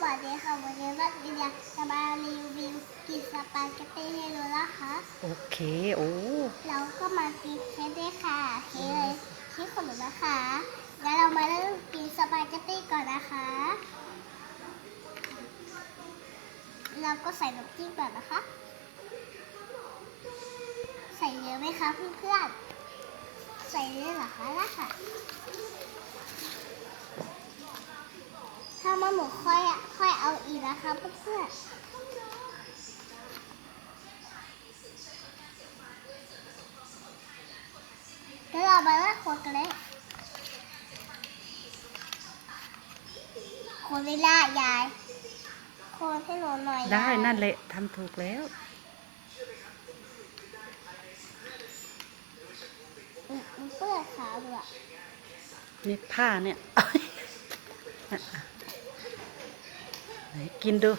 สวัสดีค่ะวันนี้นักเรียนจะมารีวิวกินสปาเกตตี้ให้ดูนะคะโอเคโอ้เราก็มากินเค้กด้วยค่ะเค้กเลยเค้กของหนูนะคะแล้วเรามาเริ่มกินสปาเกตตี้ก่อนนะคะ เราก็ใส่น้ำจิ้มก่อนนะคะ ใส่เยอะไหมคะเพื่อนๆใส่เยอะเหรอคะล่ะค่ะ ถ้ามันหมูค่อยอะค่อยเอาอีกนะคะเพื่อนๆแล้วเรามาเริ่มคนกันเลยคนเวลายายคนให้หนูหน่อยได้ยายนั่นแหละทำถูกแล้วอืมมันเปื้อนขาวด้วยนี่ผ้าเนี่ยอะอะไหน กินดู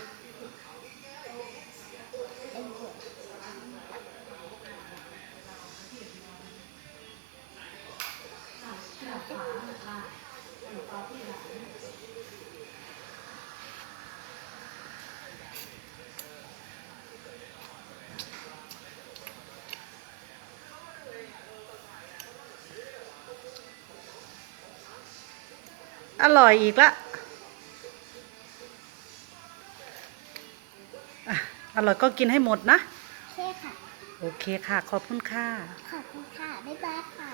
อร่อยอีกละ อะอร่อยก็กินให้หมดนะใช่ค่ะ โอเคค่ะ ขอบคุณค่ะ ขอบคุณค่ะ บ๊ายบายค่ะ